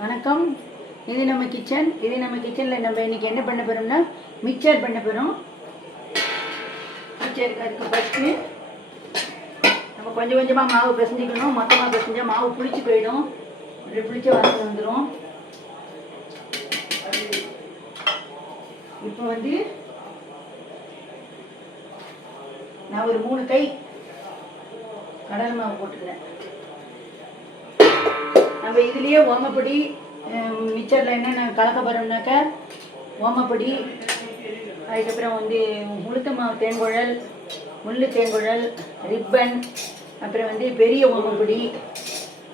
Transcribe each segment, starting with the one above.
வணக்கம். இது நம்ம கிச்சன். கிச்சனில் நம்ம இன்றைக்கி என்ன பண்ண போகிறோம்னா மிக்சர் பண்ண போகிறோம். மிக்சருக்கு அதுக்கு ஃபஸ்ட்டு நம்ம கொஞ்சம் கொஞ்சமாக மாவு பிசைஞ்சிக்கணும். மொத்தமாக பிசைஞ்சால் மாவு புளிச்சு போயிடும். புளிச்ச வாசனை வந்துடும். இப்போ நான் ஒரு 3 கை கடலை மாவு போட்டுக்கிறேன். நம்ம இதுலேயே ஓமப்பொடி மிக்சரில் என்னென்ன கலக்க போகிறோம்னாக்கா ஓமப்பொடி, அதுக்கப்புறம் உளுத்த மாவு தேங்குழல், முள்ளு தேங்குழல், ரிப்பன், அப்புறம் பெரிய ஓமப்பொடி,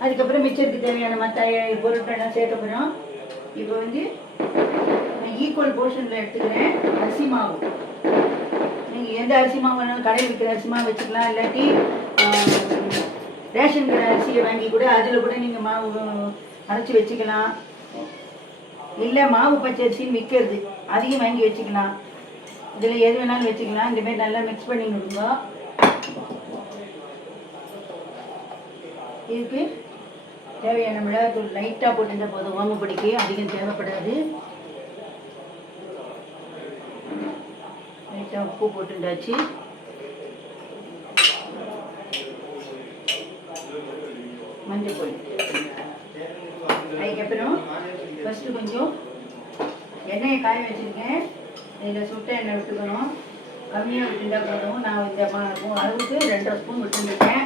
அதுக்கப்புறம் மிக்சருக்கு தேவையான மற்ற பொருட்கள்லாம் சேர்க்க போகிறோம். இப்போ நான் ஈக்குவல் போர்ஷனில் எடுத்துக்கிறேன். அரிசி மாவு நீங்கள் எந்த அரிசி மாவு வேணாலும் கடையில் விற்கிற அரிசி மாவு வச்சுக்கலாம். இல்லாட்டி ரேஷன் கடை அரிசியை வாங்கி கூட அதில் கூட நீங்கள் மாவு அரைச்சி வச்சுக்கலாம். இல்லை மாவு பச்சரிசின்னு விற்கிறது அதையும் வாங்கி வச்சுக்கலாம். இதில் எது வேணாலும் வச்சுக்கலாம். இந்தமாரி நல்லா மிக்ஸ் பண்ணி விடுங்க. இதுக்கு தேவையான மிளகாத்தூள் லைட்டாக போட்டுருந்தால் போதும். ஓமப்பொடிக்கு அதிகம் தேவைப்படாது. லைட்டாக உப்பு போட்டுண்டாச்சு. மஞ்சள் பொடி. அதுக்கப்புறம் ஃபஸ்ட்டு கொஞ்சம் எண்ணெயை காய வச்சுருக்கேன். இதில் சுட்ட எண்ணெய் விட்டுக்கணும். கம்மியாக விட்டுண்டா போதும். நான் இந்த அளவுக்கு 2.5 ஸ்பூன் விட்டுருக்கேன்.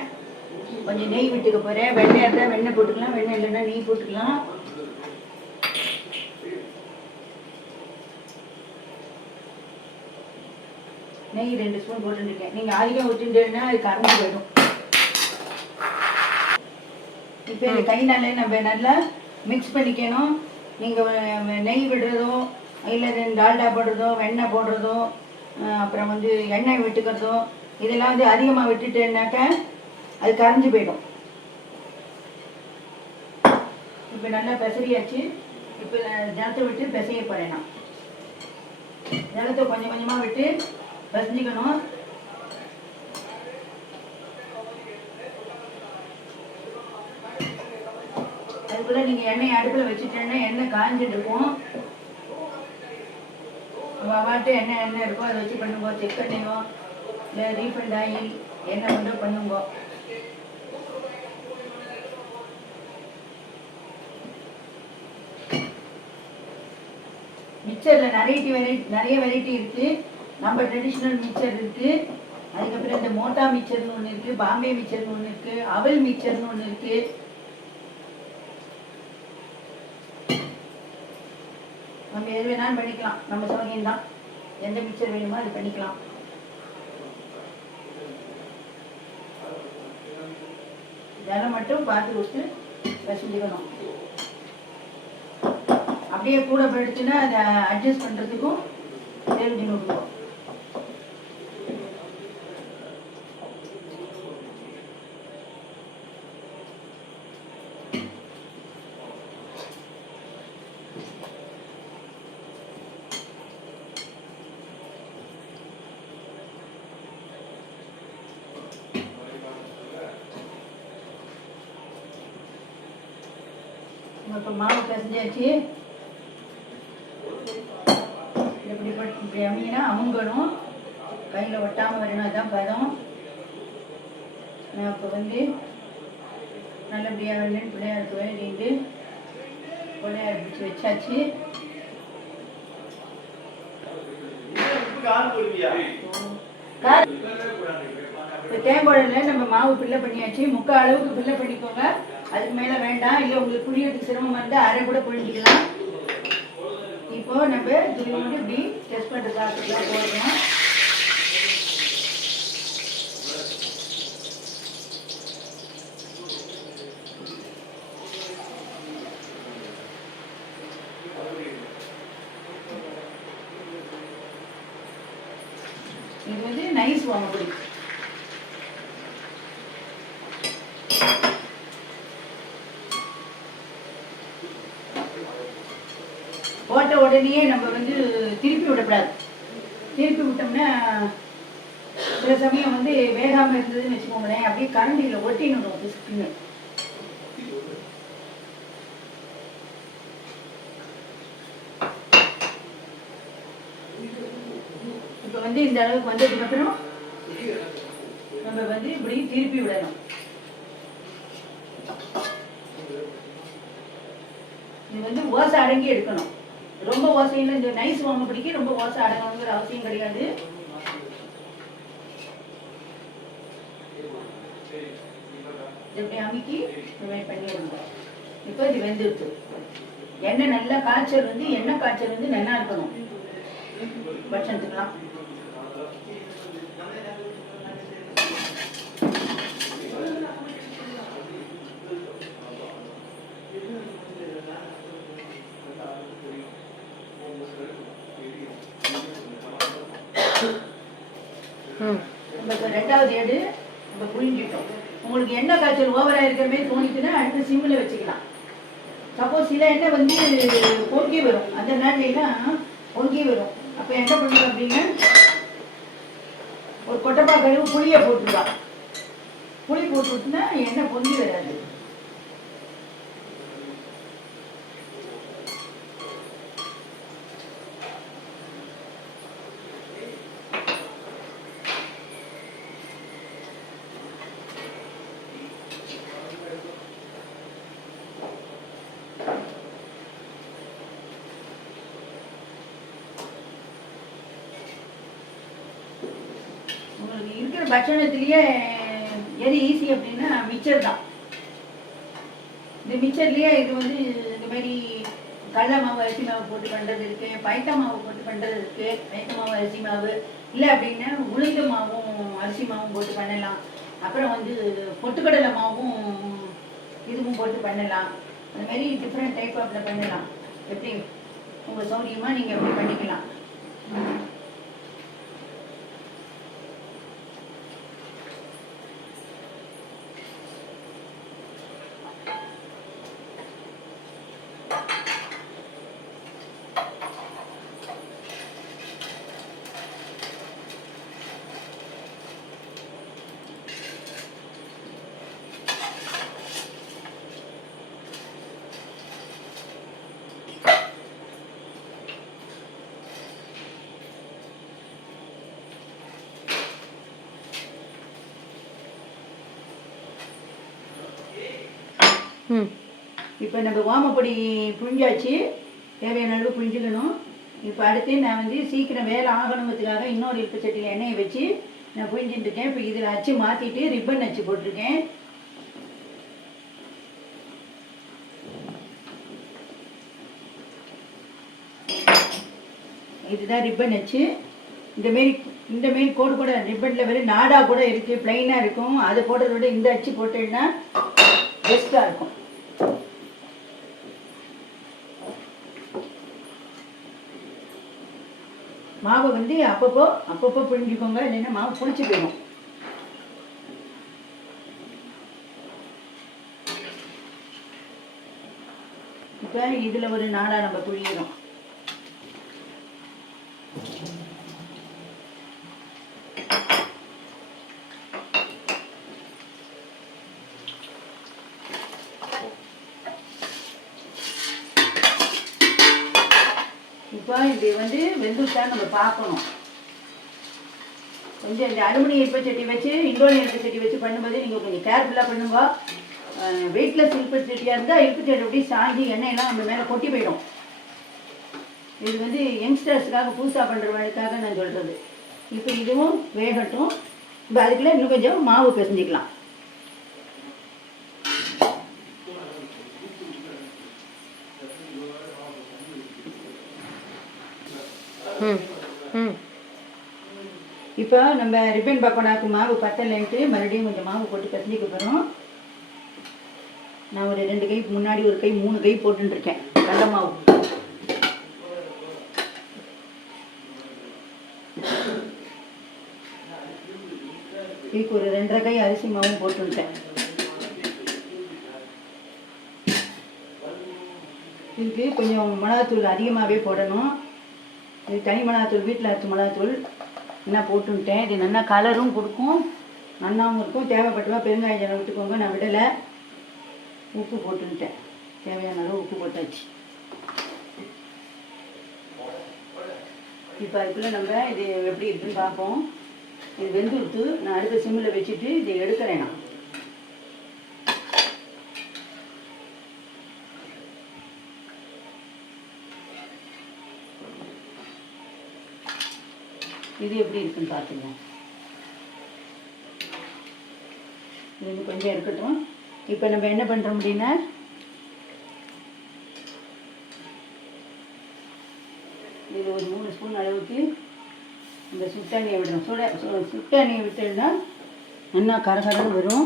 கொஞ்சம் நெய் விட்டுக்க போகிறேன். வெண்ணெய் இருந்தால் வெண்ணெய் போட்டுக்கலாம், வெண்ணெய் இல்லைன்னா நெய் போட்டுக்கலாம். நெய் 2 ஸ்பூன் போட்டுருக்கேன். நீங்கள் அதிகம் விட்டுட்டேன்னா அது கரைஞ்சி போயிடும். இப்போ இந்த கைனாலே நம்ம நல்லா மிக்ஸ் பண்ணிக்கணும். நீங்கள் நெய் விடுறதோ இல்லை டால்டா போடுறதோ வெண்ணெய் போடுறதோ அப்புறம் எண்ணெய் விட்டுக்கிறதோ இதெல்லாம் அதிகமாக விட்டுட்டேன்னாக்கா அது கரைஞ்சி போயிடும். இப்போ நல்லா பெசரியாச்சு. இப்போ ஜலத்தை விட்டு பெசைய போகிறேன். நான் ஜலத்தை கொஞ்சம் கொஞ்சமாக விட்டு பெசஞ்சிக்கணும். அதுக்குள்ளே நீங்கள் எண்ணெய் அடுப்பில் வச்சுட்டேன்னா எண்ணெய் காய்ஞ்சிட்டு இருக்கும். வாட்டு எண்ணெய் இருக்கோ அதை வச்சு பண்ணுங்க. செக் எண்ணெயோ இல்லை ரீஃபண்ட் ஆயில் எண்ணெய் கொண்டோ பண்ணுங்க. மிக்சரில் நிறைய வெரைட்டி இருக்குது. நம்ம ட்ரெடிஷ்னல் மிக்சர் இருக்குது. அதுக்கப்புறம் இந்த மோட்டா மிக்சர்னு ஒன்று இருக்குது, பாம்பே மிக்சர்னு ஒன்று இருக்குது, அவல் மிக்சர்னு ஒன்று இருக்குது. நம்ம எது வேணாலும் பண்ணிக்கலாம். நம்ம சௌகரியம் தான். எந்த மிக்சர் வேணுமோ அது பண்ணிக்கலாம். இதெல்லாம் மட்டும் பார்த்து விட்டு வச்சுக்கணும். அப்படியே கூட போயிடுச்சுன்னா அதை அட்ஜஸ்ட் பண்ணுறதுக்கும் தெரிஞ்சு விடுவோம். இப்போ மாவு பிசைஞ்சாச்சு. இப்படி அம்மினா அமுங்கணும். கையில் ஒட்டாமல் வரணும். அதுதான் பதம். நான் இப்போ நல்லபடியாக வெள்ளன்னு பிள்ளையாருக்கு வேண்டிட்டு பிள்ளையார் பிடிச்சி வச்சாச்சு. இப்போ தேங்குழலில் நம்ம மாவு பிள்ளை பண்ணியாச்சு. 3/4 அளவுக்கு பிள்ளை பண்ணிக்கோங்க. அதுக்கு மேலே வேண்டாம். இல்லை உங்களுக்கு புளியறதுக்கு சிரமமாக இருந்தால் அரை கூட புளிஞ்சிக்கலாம். இப்போ நம்ம இது இப்படி டெஸ்ட் பண்ணுறதுக்காக போடுறோம். இது நைஸ் ஓமப்பொடி. போட்ட உடனே நம்ம திருப்பி விடக்கூடாது. திருப்பி விட்டோம்னா சில சமயம் வேகாமல் இருந்ததுன்னு வச்சுக்கோங்களேன், அப்படியே கரண்டியில் ஒட்டிடணும் பிஸ்குன்னு. வந்து இந்த அளவுக்கு வந்ததுக்கு அப்புறம் நம்ம வந்து இப்படி திருப்பி விடணும். இது வந்து ஓசை அடங்கி எடுக்கணும். ரொம்ப ஓசையில் இந்த நைஸ் ஓமப்படிக்கு ரொம்ப ஓசை அடங்கணுங்கிற அவசியம் கிடையாது. இப்படி அமுக்கி இந்த மாதிரி பண்ணி விடுங்க. இப்போ இது வெந்துடுச்சு. எண்ணெய் நல்லா காய்ச்சல் வந்து எண்ணெய் காய்ச்சல் வந்து நல்லா இருக்கணும் பட்சத்துக்கலாம். நம்ம ரெண்டாவது ஏடு நம்ம புழிஞ்சிட்டோம். உங்களுக்கு எண்ணெய் காய்ச்சல் ஓவராக இருக்கிற மாதிரி தோணிச்சுன்னா அடுத்து சிம்மில் வச்சுக்கலாம். சப்போஸ் சில எண்ணெய் வந்து பொங்கி வரும், அந்த நேரத்துலாம் பொங்கி வரும். அப்போ என்ன பண்ணுறோம் அப்படின்னா ஒரு கொட்டைப்பா கழுவு புளியை போட்டுருவா. புளி போட்டுவிட்டுனா எண்ணெய் பொங்கி வராது. உங்களுக்கு இருக்கிற பட்சணத்துலேயே எது ஈஸி அப்படின்னா மிக்சர் தான். இந்த மிக்சர்லேயே இது வந்து இந்த மாதிரி கடலை மாவு அரிசி மாவு போட்டு பண்ணுறது இருக்குது, பைத்த மாவு போட்டு பண்ணுறது இருக்குது. பைத்த மாவு அரிசி மாவு இல்லை அப்படின்னா உளுந்து மாவும் அரிசி மாவும் போட்டு பண்ணலாம். அப்புறம் வந்து பொட்டுக்கடலை மாவும் இதுவும் போட்டு பண்ணலாம். அந்த மாதிரி டிஃப்ரெண்ட் டைப் ஆஃப்ல பண்ணலாம். எப்படி உங்கள் சௌரியமாக நீங்கள் எப்படி பண்ணிக்கலாம். இப்போ நம்ம ஓமப்பொடி புழிஞ்சாச்சு, தேவையான அளவு புழிஞ்சிக்கணும். இப்போ அடுத்து நான் வந்து சீக்கிரம் வேலை ஆகணுங்கிறதுக்காக இன்னொரு இழுப்பு சட்டியில் எண்ணெயை வச்சு நான் புழிஞ்சிட்டு இருக்கேன். இப்போ இதில் அச்சு மாற்றிட்டு ரிப்பன் அச்சு போட்டிருக்கேன். இதுதான் ரிப்பன் அச்சு. இந்தமாரி கோடு கூட ரிப்பனில் வெறும் நாடா கூட இருக்குது, பிளைனாக இருக்கும். அதை போடுறத விட இந்த அச்சு போட்டேன்னா பெஸ்ட்டாக இருக்கும். மாவை வந்து அப்பப்போ புழிஞ்சுக்கோங்க, இல்லைன்னா மாவு புளிச்சு போயிடும். இப்போ இதில் ஒரு நாடா நம்ம புழியிறோம். இப்போ இது வந்து வெந்துட்டா நம்ம பார்க்கணும். கொஞ்சம் இந்த அலுமினியம் இழுப்பு சட்டி வச்சு இண்டோனியம் இழுப்பு சட்டி வச்சு பண்ணும்போது நீங்கள் கொஞ்சம் கேர்ஃபுல்லாக பண்ணுங்க. வெயிட்லெஸ் இழுப்பு சட்டியாக இருந்தால் இழுப்பு சட்டி அப்படி சாஞ்சி எண்ணெயெல்லாம் நம்ம மேலே கொட்டி போயிடும். இது வந்து யங்ஸ்டர்ஸுக்காக புதுசாக பண்ணுறவங்களுக்காக நான் சொல்கிறது. இப்போ இதுவும் வேகட்டும். இப்போ அதுக்குள்ளே இன்னும் கொஞ்சம் மாவு பிசைஞ்சிக்கலாம். இப்போ நம்ம ரிப்பன் பக்கோடாக்கு மாவு பத்தலைன்ட்டு மறுபடியும் கொஞ்சம் மாவு போட்டு பிசைஞ்சிக்க போகிறோம். நான் ஒரு 2 கை முன்னாடி ஒரு கை 3 கை போட்டுருக்கேன் கடலை மாவு. இதுக்கு ஒரு 2.5 கை அரிசி மாவும் போட்டுட்டேன். இதுக்கு கொஞ்சம் மிளகாத்தூள் அதிகமாகவே போடணும். இது தனி மிளகாத்தூள், வீட்டில் அரைச்ச மிளகாத்தூள் என்ன போட்டுட்டேன். இது நல்லா கலரும் கொடுக்கும், நல்லாவும் இருக்கும். தேவைப்பட்டவா பெருங்காய ஜலம் விட்டுக்கோங்க, நான் விடலை. உப்பு போட்டுட்டேன், தேவையான அளவு உப்பு போட்டாச்சு. இப்போ அதுக்குள்ளே நம்ம இது எப்படி இருக்குன்னு பார்ப்போம். இது வெந்துடுத்து நான் அடுத்த சிம்மில் வச்சுட்டு இதை எடுக்கிறேன். நான் இது எப்படி இருக்குன்னு பார்த்துங்க. இது வந்து கொஞ்சம் இருக்கட்டும். இப்போ நம்ம என்ன பண்ணுறோம் அப்படின்னா, இது ஒரு 3 ஸ்பூன் அளவுக்கு இந்த சுட்டெண்ணெயை விடுறோம். சுட்டெண்ணெயை விட்டோம்னா நல்லா கரகரன்னு வரும்.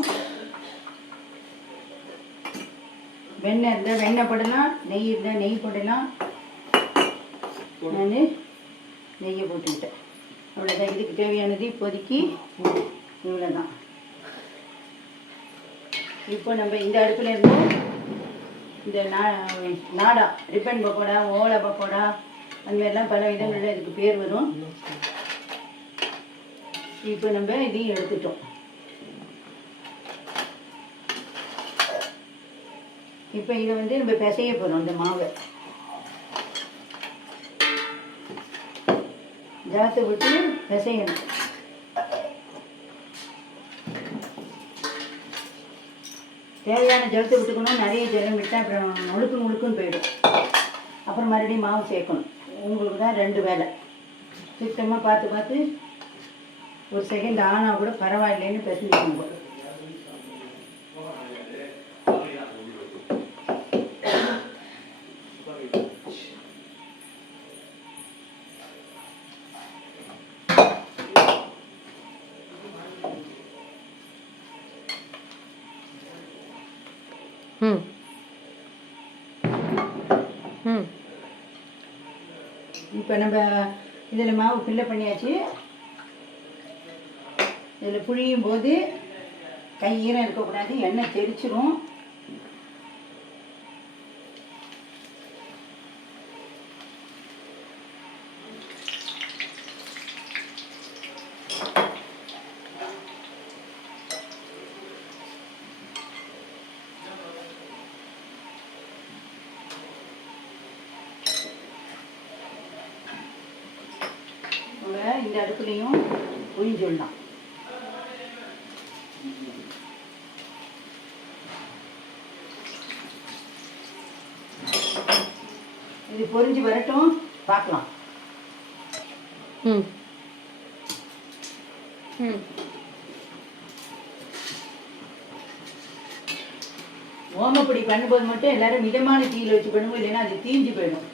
வெண்ணெய் இருந்தால் வெண்ணெய் போடலாம், நெய் இருந்தால் நெய் போடலாம். நான் நெய்யை போட்டுக்கிட்டேன். அவ்வளோதான். இதுக்கு தேவையானது இப்போதைக்கு இவ்வளோ தான். இப்போ நம்ம இந்த அடுப்பில் இருந்தோம் இந்த நாடா ரிப்பன் பக்கோடா, ஓலை பக்கோடா, அந்த மாதிரிலாம் பல விதங்களில் இதுக்கு பேர் வரும். இப்போ நம்ம இதையும் எடுத்துட்டோம். இப்போ இதை வந்து நம்ம பிசைய போகிறோம். இந்த மாவை ஜலத்தை விட்டு பிசையணும். தேவையான ஜலத்தை விட்டுக்கணும். நிறைய ஜலம் விட்டால் அப்புறம் முழுக்குன்னு போயிடும். அப்புறம் மறுபடியும் மாவு சேர்க்கணும். உங்களுக்கு தான் 2 வேலை. சுத்தமாக பார்த்து ஒரு செகண்ட் ஆனால் கூட பரவாயில்லைன்னு பிசைஞ்சுக்கோங்க. இப்போ நம்ம இதில் மாவு ஃபில்லப் பண்ணியாச்சு. இதில் புழியும் போது கை ஈரம் இருக்கக்கூடாது, எண்ணெய் தெரிச்சிடும். இந்த அடுப்புலையும் புழிஞ்சிடலாம். இது பொரிஞ்சு வரட்டும், பார்க்கலாம். ஓமப்பொடி பண்ணும்போது மட்டும் எல்லாரும் மிதமான தீயில வச்சு பண்ணுவோம், இல்லைன்னா அது தீஞ்சு போயிடும்.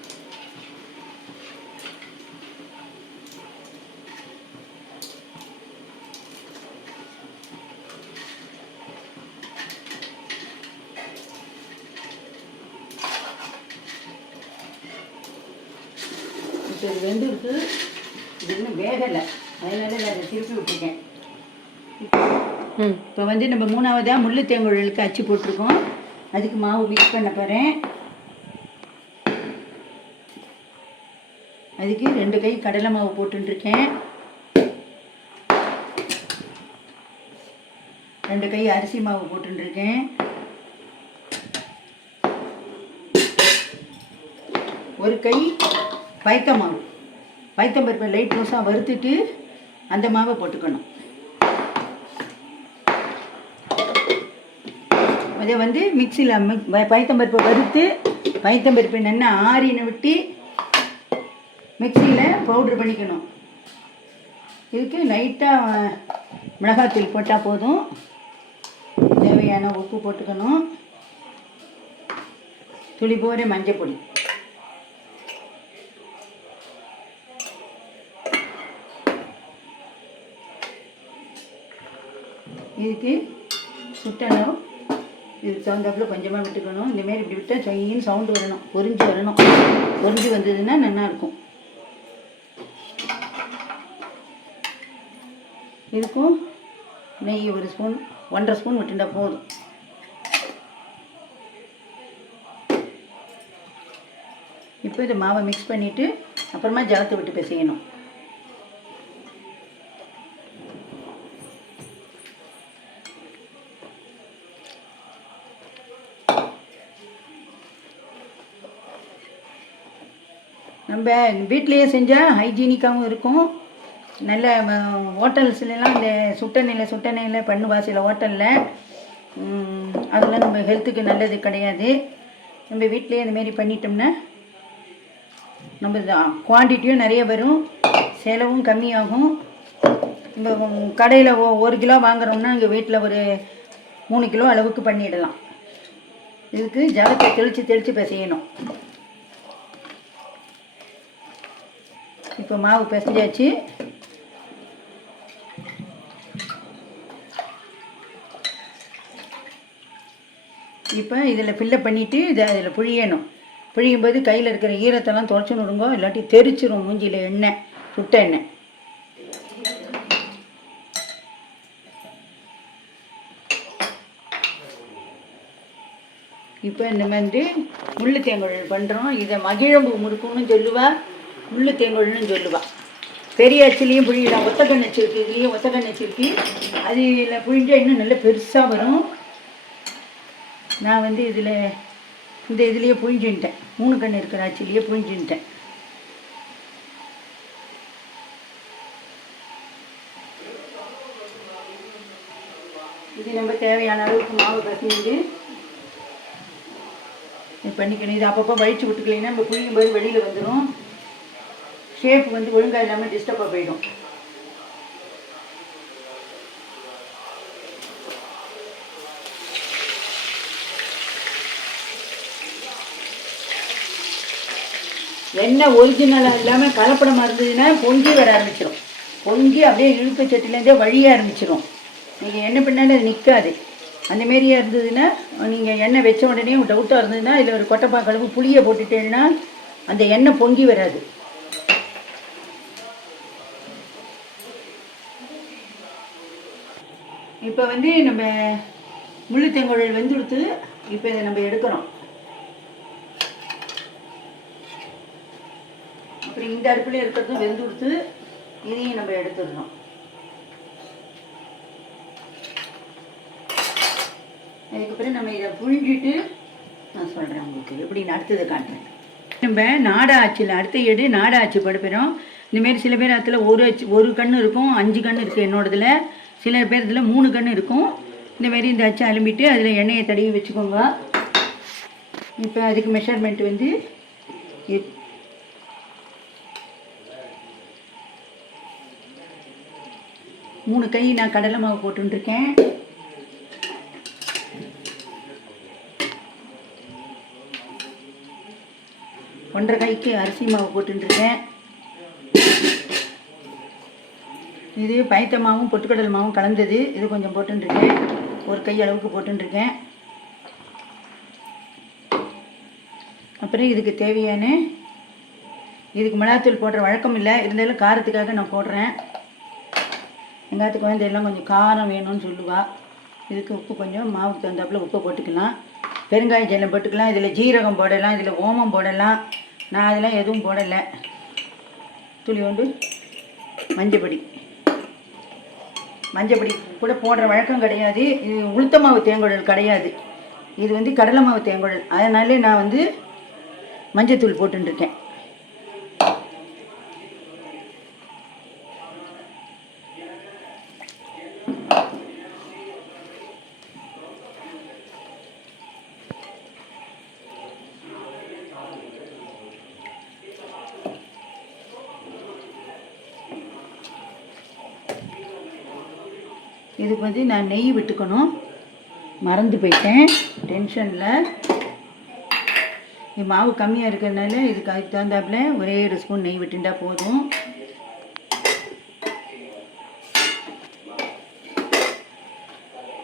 இப்போ இது வெந்துருக்கு. இது இன்னும் வேகலை, அதனால நான் அதை திருப்பி விட்டுருக்கேன். இப்போ வந்து நம்ம 3ஆவதாக முள்ளு தேங்குழலுக்கு அச்சு போட்டிருக்கோம். அதுக்கு மாவு மிக்ஸ் பண்ண போகிறேன். அதுக்கு 2 கை கடலை மாவு போட்டுருக்கேன். 2 கை அரிசி மாவு போட்டுருக்கேன். 1 கை பயத்தமாவு, பயத்தம்பருப்பை லைட் ரோஸாக வறுத்துட்டு அந்த மாவை போட்டுக்கணும். அதை வந்து மிக்சியில் பயத்தம்பருப்பை வறுத்து பயத்தம்பருப்பை நல்லா ஆறின விட்டு மிக்சியில் பவுட்ரு பண்ணிக்கணும். இதுக்கு லைட்டாக மிளகாத்தூள் போட்டால் போதும். தேவையான உப்பு போட்டுக்கணும். துளி போகிற மஞ்சள் பொடி. இதுக்கு சுட்டணும். இதுக்கு தகுந்தாப்பில் கொஞ்சமாக விட்டுக்கணும். இந்தமாரி இப்படி விட்டால் சொயின்னு சவுண்டு வரணும், பொரிஞ்சு வரணும். பொரிஞ்சு வந்ததுன்னா நல்லாயிருக்கும். இதுக்கும் நெய் 1 ஸ்பூன் 1.5 ஸ்பூன் விட்டுண்டா போதும். இப்போ இதை மாவை மிக்ஸ் பண்ணிவிட்டு அப்புறமா ஜலத்தை விட்டு பிசையணும். நம்ம வீட்டிலையே செஞ்சால் ஹைஜீனிக்காகவும் இருக்கும். நல்ல ஹோட்டல்ஸ்லாம் இந்த சுட்டெண்ணெயில் பண்ணுவா சில ஹோட்டலில். அதெல்லாம் நம்ம ஹெல்த்துக்கு நல்லது கிடையாது. நம்ம வீட்டிலையே இந்தமாரி பண்ணிட்டோம்னா நம்ம குவான்டிட்டியும் நிறைய வரும், செலவும் கம்மியாகும். நம்ம கடையில் 1 கிலோ வாங்குகிறோம்னா இங்கே வீட்டில் ஒரு 3 கிலோ அளவுக்கு பண்ணிடலாம். இதுக்கு ஜலத்தை தெளித்து பிசையணும். இப்போ மாவு பிசைஞ்சாச்சு. இப்போ இதில் ஃபில்லப் பண்ணிவிட்டு இதை அதில் புழியணும். புழியும்போது கையில் இருக்கிற ஈரத்தெல்லாம் துடைச்சு விடுங்க, இல்லாட்டி தெரிச்சிரும் மூஞ்சியில் எண்ணெய், சுட்ட எண்ணெய். இப்போ இந்த மாதிரி முள்ளு தேங்குழல் பண்ணுறோம். இதை மகிழம்பு முறுக்குன்னு சொல்லுவா, முள்ளு தேங்குழல்னு சொல்லுவா. பெரிய அச்சுலேயும் புழியலாம். ஒத்தக்கண் அச்சு இருக்குது, இதுலேயும் ஒத்தக்கண் அச்சு இருக்குது. அதில் புழிஞ்சால் இன்னும் நல்லா பெருசாக வரும். நான் வந்து இதுலேயே புழிஞ்சுட்டேன். 3 கண் இருக்கிற ஆச்சிலேயே புழிஞ்சுட்டேன். இது நம்ம தேவையான அளவுக்கு மாவு பசைஞ்சு பண்ணிக்கணும். இது அப்பப்போ வழிச்சு விட்டுக்கலைன்னா நம்ம புழியும்போது வெளியில் வந்துடும். ஷேப் வந்து ஒழுங்காக இல்லாமல் டிஸ்டர்பாக போயிடும். எண்ணெய் ஒரிஜினலாக இல்லாமல் கலப்படமாக இருந்ததுன்னா பொங்கி வர ஆரம்பிச்சிடும். பொங்கி அப்படியே இழுப்பு சட்டிலேருந்தே வழிய ஆரம்பிச்சிடும். நீங்கள் எண்ணெய் பின்னாடி அது நிற்காது. அந்தமாரியே இருந்ததுன்னா நீங்கள் எண்ணெய் வச்ச உடனே டவுட்டாக இருந்ததுன்னா இதில் ஒரு கொட்டைப்பா கழுவு புளியை போட்டுட்டேன்னா அந்த எண்ணெய் பொங்கி வராது. இப்போ வந்து நம்ம முள்ளு தேங்குழல் வெந்துடுத்து. இப்போ இதை நம்ம எடுக்கிறோம். அப்புறம் இந்த அடுப்புலேயே இருக்கிறதும் வெந்துடுத்து, இதையும் நம்ம எடுத்துடணும். அதுக்கப்புறம் நம்ம இதை புழிஞ்சிட்டு நான் சொல்கிறேன் உங்களுக்கு எப்படி அடுத்ததை காட்டுறேன். நம்ம நாடா ஆச்சியில் அடுத்த நாடா ஆச்சி படுப்புறோம். இந்தமாரி சில பேர் அதில் ஒரு கண் இருக்கும், 5 கண் இருக்குது என்னோடதில். சில பேர் இதில் 3 கண் இருக்கும். இந்தமாரி இந்த அச்சை அலும்பிட்டு அதில் எண்ணெயை தடவி வச்சுக்கோங்க. இப்போ அதுக்கு மெஷர்மெண்ட் வந்து 3 கை நான் கடலை மாவு போட்டுருக்கேன். ஒன்றரை கைக்கு அரிசி மாவு போட்டுருக்கேன். இது பயத்த மாவும் பொட்டுக்கடல் மாவும் கலந்தது. இது கொஞ்சம் போட்டுருக்கேன், 1 கை அளவுக்கு போட்டுருக்கேன். அப்புறம் இதுக்கு தேவையான இதுக்கு மிளகாத்தூள் போடுற வழக்கம் இல்லை, இருந்தாலும் காரத்துக்காக நான் போடுறேன். வெங்காயத்துக்கு வந்து எல்லாம் கொஞ்சம் காரம் வேணும்னு சொல்லுவா. இதுக்கு உப்பு கொஞ்சம் மாவுக்கு தகுந்தாப்பில் உப்பு போட்டுக்கலாம். பெருங்காய ஜலம் போட்டுக்கலாம். இதில் ஜீரகம் போடலாம், இதில் ஓமம் போடலாம். நான் அதெல்லாம் எதுவும் போடலை. துளியோண்டு மஞ்சப்பொடி கூட போடுற வழக்கம் கிடையாது. இது உளுத்த மாவு தேங்குழல் கிடையாது, இது வந்து கடலை மாவு தேங்குழல். அதனால நான் வந்து மஞ்சத்தூள் போட்டுருக்கேன். இதுக்கு வந்து நான் நெய் விட்டுக்கணும், மறந்து போயிட்டேன் டென்ஷனில். இது மாவு கம்மியாக இருக்கிறதுனால இதுக்கு அதுக்கு தகுந்தாப்புல ஒரே 1 ஸ்பூன் நெய் விட்டுண்டா போதும்.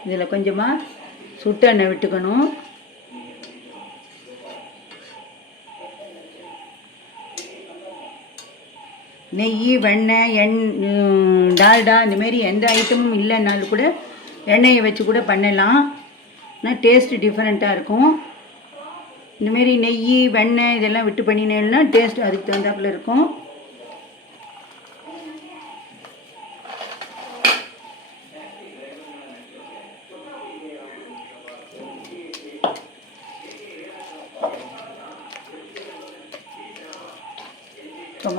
இதில் கொஞ்சமாக சுட்ட எண்ணெய் விட்டுக்கணும். நெய், வெண்ணெய், டால்டா இந்தமாரி எந்த ஐட்டமும் இல்லைன்னாலும் கூட எண்ணெயை வச்சு கூட பண்ணலாம். ஆனால் டேஸ்ட்டு டிஃப்ரெண்ட்டாக இருக்கும். இந்தமாரி நெய், வெண்ணெய் இதெல்லாம் விட்டு பண்ணினேன்னா டேஸ்ட் அதுக்கு தகுந்தாப்பில் இருக்கும்.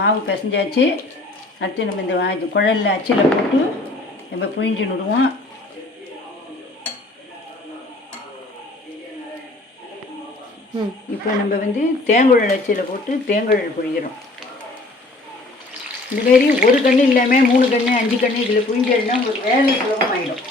மாவு பிசைஞ்சாச்சு. அடுத்து நம்ம இந்த குழலில் அச்சில் போட்டு நம்ம புழிஞ்சு விடுவோம். இப்போ நம்ம வந்து தேங்குழல் அச்சில் போட்டு தேங்குழல் புழிகிறோம். இதுமாரி ஒரு கன்று இல்லாமல் 3 கன்று 5 கன்று இதில் புழிஞ்சல்னா ஒரு வேலை சுலபமாயிடும்.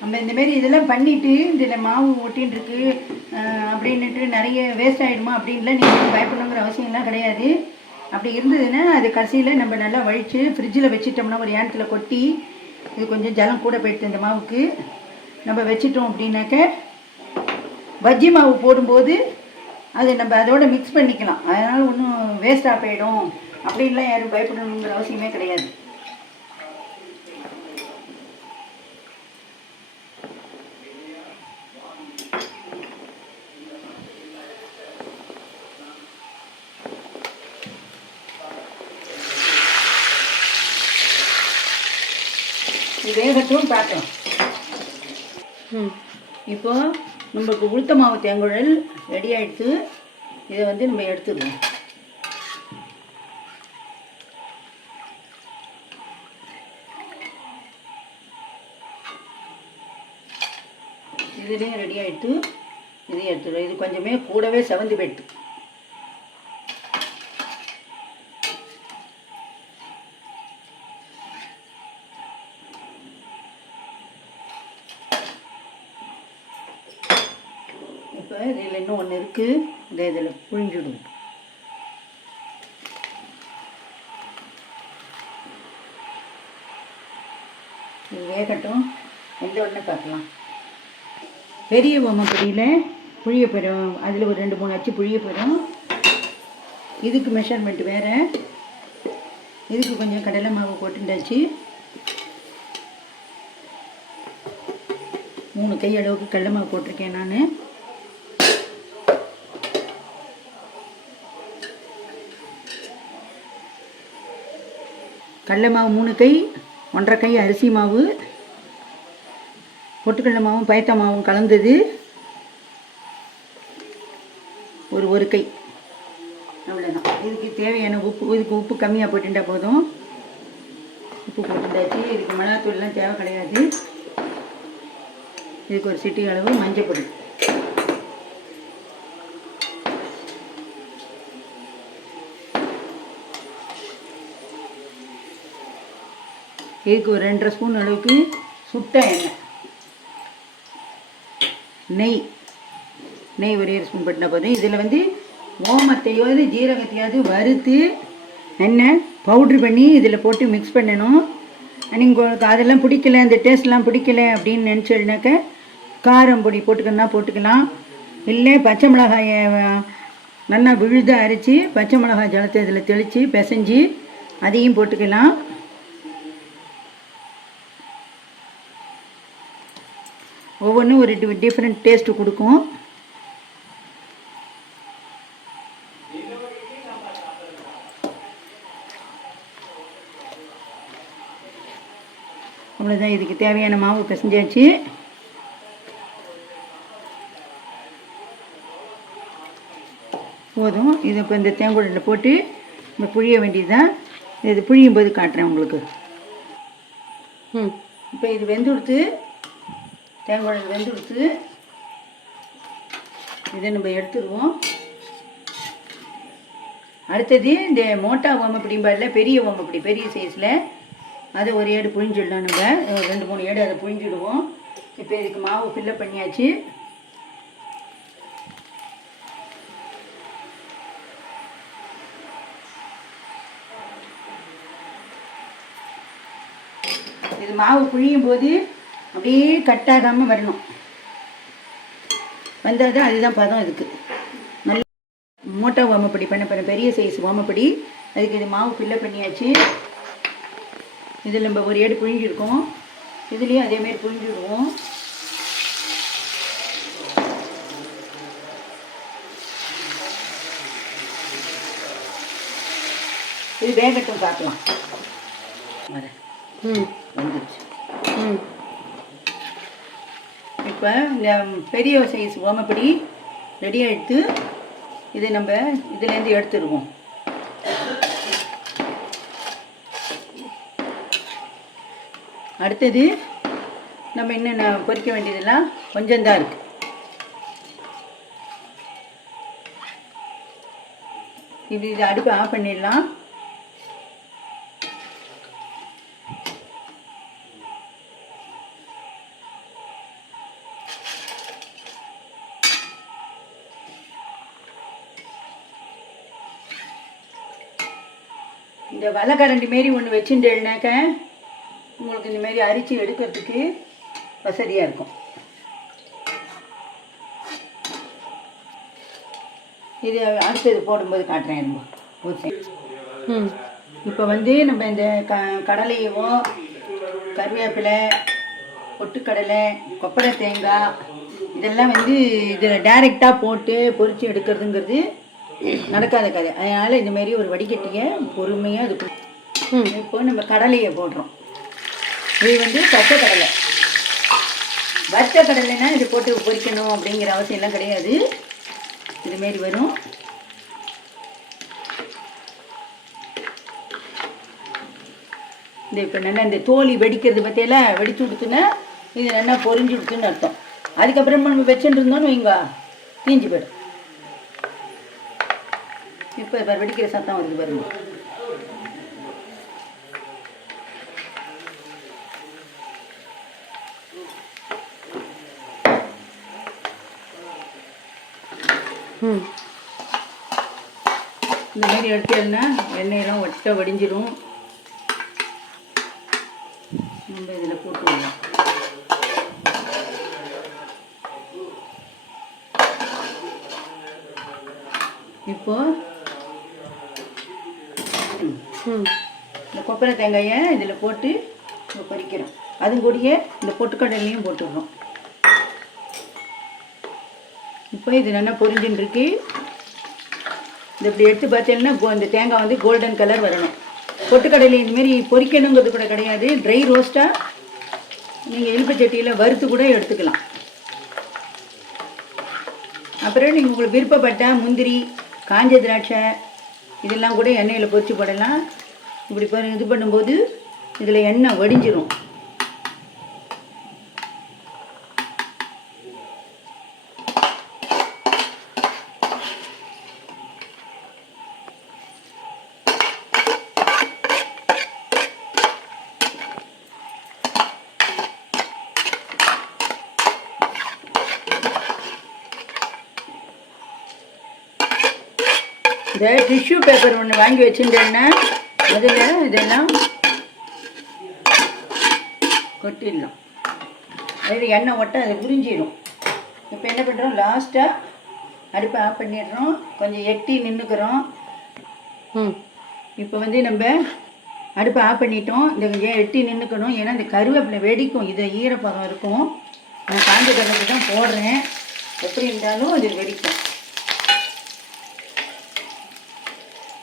நம்ம இந்தமாரி இதெல்லாம் பண்ணிவிட்டு இதில் மாவு ஒட்டின்னு இருக்கு அப்படின்ட்டு நிறைய வேஸ்ட் ஆகிடுமா அப்படின்லாம் நீங்கள் பயப்படணுங்கிற அவசியம்லாம் கிடையாது. அப்படி இருந்ததுன்னா அது கடைசியில் நம்ம நல்லா வழித்து ஃப்ரிட்ஜில் வச்சிட்டோம்னா ஒரு ஏனத்தில் கொட்டி இது கொஞ்சம் ஜலம் கூட போயிடுது இந்த மாவுக்கு நம்ம வச்சிட்டோம் அப்படின்னாக்க பஜ்ஜி மாவு போடும்போது அது நம்ம அதோடு மிக்ஸ் பண்ணிக்கலாம். அதனால் ஒன்றும் வேஸ்ட்டாக போயிடும் அப்படின்லாம் யாரும் பயப்படணுங்கிற அவசியமே கிடையாது. வேகட்டும் பார்க்கலாம். இப்போ நம்மளுக்கு உளுத்த மாவு தேங்குழல் ரெடி ஆகிடுச்சு. இதை வந்து நம்ம எடுத்துடுவோம். இதுலேயும் ரெடி ஆகிடுச்சு. இதையும் எடுத்துடுவோம். இது கொஞ்சமே கூடவே செவந்து போயிடுது. இப்போ இதில் இன்னும் ஒன்று இருக்குது. இதில் புழிஞ்சுடுவோம். இது வேகட்டும். எந்த ஒன்று பார்க்கலாம். பெரிய பொம்மைப்பொடியில் புழிய போகிறோம். அதில் ஒரு 2-3 அச்சு புழிய போகிறோம். இதுக்கு மெஷர்மெண்ட் வேறு. இதுக்கு கொஞ்சம் கடலை மாவு போட்டுண்டாச்சு. 3 கை அளவுக்கு கடலை மாவு போட்டிருக்கேன் நான். கடலை மாவு 3 கை, 1.5 கை அரிசி மாவு, பொட்டுக்கடலை மாவும் பயத்த மாவும் கலந்தது ஒரு கை. அவ்வளோதான். இதுக்கு தேவையான உப்பு, இதுக்கு உப்பு கம்மியாக போட்டுட்டா போதும். உப்பு போட்டுட்டாச்சு. இதுக்கு மிளகாத்தூள்லாம் தேவை கிடையாது. இதுக்கு ஒரு சிட்டி அளவு மஞ்சள் பொடி. இதுக்கு ஒரு 2.5 ஸ்பூன் அளவுக்கு சுட்ட நெய் ஒரு 1 ஸ்பூன் போட்டுனா போதும். இதில் வந்து ஓமத்தையாவது ஜீரகத்தையாவது வறுத்து எண்ணெய் பவுட்ரு பண்ணி இதில் போட்டு மிக்ஸ் பண்ணணும். நீங்கள் அதெல்லாம் பிடிக்கல, இந்த டேஸ்ட்லாம் பிடிக்கல அப்படின்னு நினச்சோன்னாக்க காரம் பொடி போட்டுக்கணுன்னா போட்டுக்கலாம். இல்லை பச்சை மிளகாயை நல்லா விழுதாக அரைச்சி பச்சை மிளகாய் ஜலத்தை இதில் தெளித்து பிசைஞ்சு அதையும் போட்டுக்கலாம். ஒவ்வொன்றும் ஒரு டிஃப்ரெண்ட் டேஸ்ட்டு கொடுக்கும். அவ்வளோதான். இதுக்கு தேவையான மாவு பிசைஞ்சாச்சு. போதும். இது இப்போ இந்த தேங்குழலில் போட்டு நம்ம புழிய வேண்டியது தான். இது புழியும் போது காட்டுறேன் உங்களுக்கு. இப்போ இது வெந்துடுத்து, தேங்குழல் வெந்துடுத்து. இதை நம்ம எடுத்துடுவோம். அடுத்தது இந்த மோட்டா ஓமப்படிம்பாடில் பெரிய ஓமப்படி, பெரிய சைஸில் அதை ஒரு ஏடு புழிஞ்சிடலாம். நம்ம 2-3 ஏடு அதை புழிஞ்சிடுவோம். இப்போ இதுக்கு மாவு ஃபில்லப் பண்ணியாச்சு. இது மாவு புழியும் போது அப்படியே கட்டாகாமல் வரணும். வந்தால் தான் அதுதான் பதம். இதுக்கு நல்ல மோட்டா ஓமப்படி பண்ண பெரிய சைஸ் ஓமப்படி. அதுக்கு இது மாவு ஃபில்லப் பண்ணியாச்சு. இதில் நம்ம ஒரு ஏடு புழிஞ்சிருக்கோம். இதுலேயும் அதேமாரி புழிஞ்சிடுவோம். இது வேகட்டும் பார்க்கலாம். வந்துடுச்சு. இப்போ இந்த பெரிய சைஸ் ஓமப்படி ரெடியாக எடுத்து இதை நம்ம இதுலேருந்து எடுத்துருவோம். அடுத்தது நம்ம என்னென்ன பொரிக்க வேண்டியதெல்லாம் கொஞ்சம்தான் இருக்குது. இது அடுப்பு ஆஃப் பண்ணிடலாம். இந்த வலைக்கரண்டி மாரி ஒன்று வச்சுட்டேன்னாக்க உங்களுக்கு இந்த மாதிரி அரிச்சு எடுக்கிறதுக்கு வசதியாக இருக்கும். இது அடுத்தது போடும்போது காட்டுறேன். இப்போ வந்து நம்ம இந்த கடலையவோ கருவேப்பிலை பொட்டுக்கடலை கொப்பரை தேங்காய் இதெல்லாம் வந்து இதில் டைரெக்டாக போட்டு பொரித்து எடுக்கிறதுங்கிறது நடக்காத கதை. அதனால் இந்தமாரி ஒரு வடிகட்டியை பொறுமையாக இது. இப்போ நம்ம கடலையை போடுறோம். இது வந்து பச்சை கடலை. வச்ச கடலைன்னா இது போட்டு பொரிக்கணும் அப்படிங்கிற அவசியம்லாம் கிடையாது. இதுமாரி வரும். இந்த இப்போ நல்லா இந்த தோலி வெடிக்கிறது பற்றியெல்லாம் வெடிச்சு கொடுத்துன்னா இது நல்லா பொரிஞ்சு கொடுத்துன்னு அர்த்தம். அதுக்கப்புறமா நம்ம வச்சுட்டு இருந்தோன்னு வைங்க தீஞ்சு போய்டும். இப்போ வெடிக்கிற சத்தம் வருது பாருங்க. இந்த மாதிரி எடுத்தேன்னா எண்ணெயெல்லாம் ஒட்ட வடிஞ்சிடும். நம்ம இதில் போட்டு விடலாம். இப்போ இந்த கொப்பரை தேங்காயை இதில் போட்டு பொரிக்கிறோம். அதுவும் கூடயே இந்த பொட்டுக்கடலையும் போட்டுடுறோம். இப்போ இது நல்லா பொரிஞ்சுன்னு இருக்கு. இது இப்படி எடுத்து பார்த்தீங்கன்னா இந்த தேங்காய் வந்து கோல்டன் கலர் வரணும். பொட்டுக்கடலை இந்தமாரி பொரிக்கணுங்கிறது கூட கிடையாது. ட்ரை ரோஸ்ட்டாக நீங்கள் இழுப்பு சட்டியில் வறுத்து கூட எடுத்துக்கலாம். அப்புறம் நீங்கள் உங்களுக்கு விருப்பப்பட்ட முந்திரி காஞ்ச திராட்சை இதெல்லாம் கூட எண்ணெயில் பொரிச்சு போடலாம். இப்படி இது பண்ணும்போது இதில் எண்ணெய் வடிஞ்சிரும். இந்த டிஷ்யூ பேப்பர் ஒன்று வாங்கி வச்சுட்டேன்னா அதில் இதெல்லாம் கொட்டிடலாம். அதில் எண்ணெய் ஒட்ட அது புரிஞ்சிடும். இப்போ என்ன பண்ணுறோம், லாஸ்ட்டாக அடுப்பை ஆஃப் பண்ணிடுறோம். கொஞ்சம் எட்டி நின்றுக்கிறோம். இப்போ வந்து நம்ம அடுப்பை ஆஃப் பண்ணிட்டோம். இந்த கொஞ்சம் எட்டி நின்றுக்கணும். ஏன்னா இந்த கருவேப்பிலை வெடிக்கும். இது ஈரப்பதம் இருக்கும். நான் காஞ்ச கருவேப்பிலை தான் போடுறேன். எப்படி இருந்தாலும் அது வெடிக்கும்.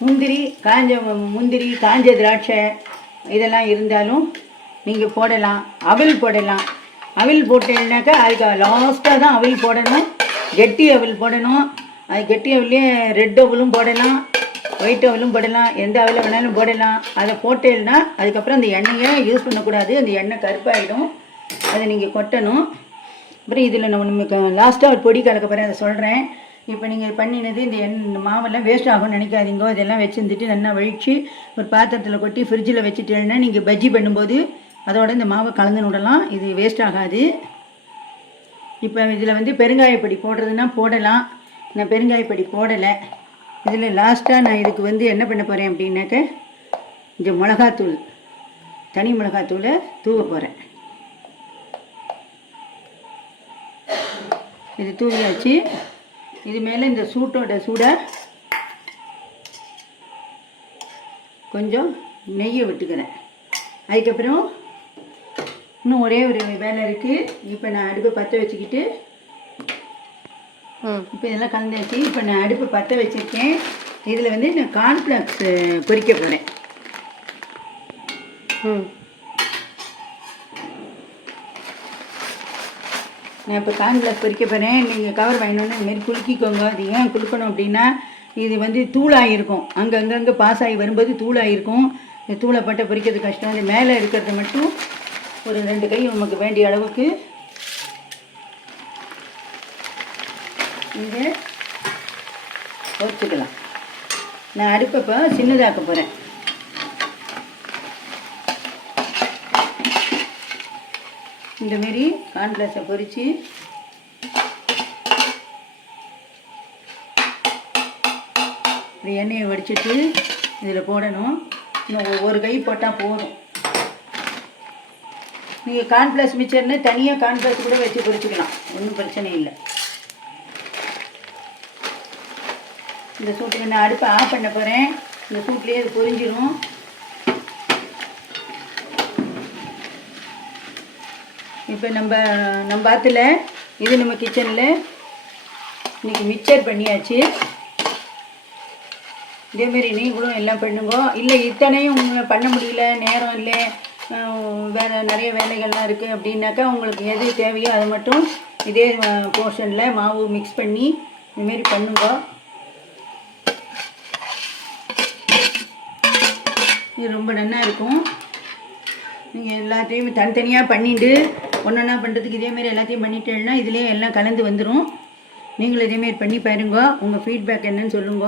முந்திரி காஞ்ச திராட்சை இதெல்லாம் இருந்தாலும் நீங்கள் போடலாம். அவல் போடலாம். அவல் போட்டீங்கன்னாக்கா அதுக்கு லாஸ்ட்டாக தான் அவல் போடணும். கெட்டி அவல் போடணும். அது கெட்டி அவல்லையே ரெட் அவலும் போடலாம், ஒயிட் அவலும் போடலாம். எந்த அவலை வேணாலும் போடலாம். அதை போட்டேன்னா அதுக்கப்புறம் அந்த எண்ணெயை யூஸ் பண்ணக்கூடாது. அந்த எண்ணெய் கருப்பாயிடும். அதை நீங்கள் கொட்டணும். அப்புறம் இதில் நான் நமக்கு லாஸ்ட்டாக ஒரு பொடி கலக்க போகிறேன், அதை சொல்கிறேன். இப்போ நீங்கள் பண்ணினது இந்த மாவெல்லாம் வேஸ்ட் ஆகும்னு நினைக்காதீங்க. இதெல்லாம் வச்சுருந்துட்டு நல்லா வழித்து ஒரு பாத்திரத்தில் கொட்டி ஃப்ரிட்ஜில் வச்சுட்டேன்னா நீங்கள் பஜ்ஜி பண்ணும்போது அதோட இந்த மாவை கலந்து விடலாம். இது வேஸ்ட் ஆகாது. இப்போ இதில் வந்து பெருங்காயப்பொடி போடுறதுன்னா போடலாம். நான் பெருங்காயப்பொடி போடலை. இதில் லாஸ்ட்டாக நான் இதுக்கு வந்து என்ன பண்ண போகிறேன் அப்படின்னாக்க இந்த மிளகாத்தூள், தனி மிளகாத்தூளை தூவ போகிறேன். இது தூவியாச்சு. இது மேலே இந்த சூட்டோட சூட கொஞ்சம் நெய்யை விட்டுக்கிறேன். அதுக்கப்புறம் இன்னும் ஒரே ஒரு வேலை இருக்குது. இப்போ நான் அடுப்பை பற்ற வச்சுக்கிட்டு இப்போ இதெல்லாம் கலந்தாச்சு. இப்போ நான் அடுப்பை பற்ற வச்சுருக்கேன். இதில் வந்து நான் கார்ன்ஃப்ளெக்ஸ் பொரிக்க போகிறேன். நான் இப்போ கார்ன்ஃப்ளெக்ஸ் பொரிக்க போகிறேன். நீங்கள் கவர் வாங்கினோன்னு இதுமாரி குலுக்கிக்கோங்க. அது ஏன் குலுக்கணும் அப்படின்னா, இது வந்து தூளாகிருக்கும், அங்கங்கே பாஸ் ஆகி வரும்போது தூளாகிருக்கும். இந்த தூளை பட்டை பொரிக்கிறது கஷ்டம். இது மேலே இருக்கிறத மட்டும் ஒரு 2 கை நமக்கு வேண்டிய அளவுக்கு இங்கே பொரிச்சுக்கலாம். நான் அடுப்பை இப்போ சின்னதாக்க போகிறேன். இந்தமாரி கார்ன்ஃப்ளெக்ஸை பொரித்து இப்படி எண்ணெயை வடிச்சிட்டு இதில் போடணும். இன்னும் ஒரு கை போட்டால் போதும். நீங்கள் கார்ன்ஃப்ளெக்ஸ் மிக்சர்னு தனியாக கார்ன்ஃப்ளெக்ஸ் கூட வச்சு பொரிச்சிக்கலாம், ஒன்றும் பிரச்சனை இல்லை. இந்த சூட்டுக்கு நான் அடுப்பை ஆஃப் பண்ண போகிறேன். இந்த சூட்லேயே அது பொரிஞ்சிடும். இப்போ நம்ம ஆற்றுல இது நம்ம கிச்சனில் இன்றைக்கி மிக்சர் பண்ணியாச்சு. இதேமாரி நீங்களும் எல்லாம் பண்ணுங்க. இல்லை இத்தனையும் உங்களை பண்ண முடியல, நேரம் இல்லை, வேறு நிறைய வேலைகள்லாம் இருக்குது அப்படின்னாக்கா உங்களுக்கு எது தேவையோ அதை மட்டும் இதே போர்ஷனில் மாவு மிக்ஸ் பண்ணி இதுமாரி பண்ணுங்க. இது ரொம்ப நல்லா இருக்கும். நீங்கள் எல்லாத்தையும் தனித்தனியாக பண்ணிவிட்டு ஒன்றா பண்ணுறதுக்கு இதேமாரி எல்லாத்தையும் பண்ணிட்டேன்னா இதிலே எல்லாம் கலந்து வந்துடும். நீங்களும் இதேமாரி பண்ணி பாருங்க. உங்கள் ஃபீட்பேக் என்னன்னு சொல்லுங்க.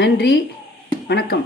நன்றி, வணக்கம்.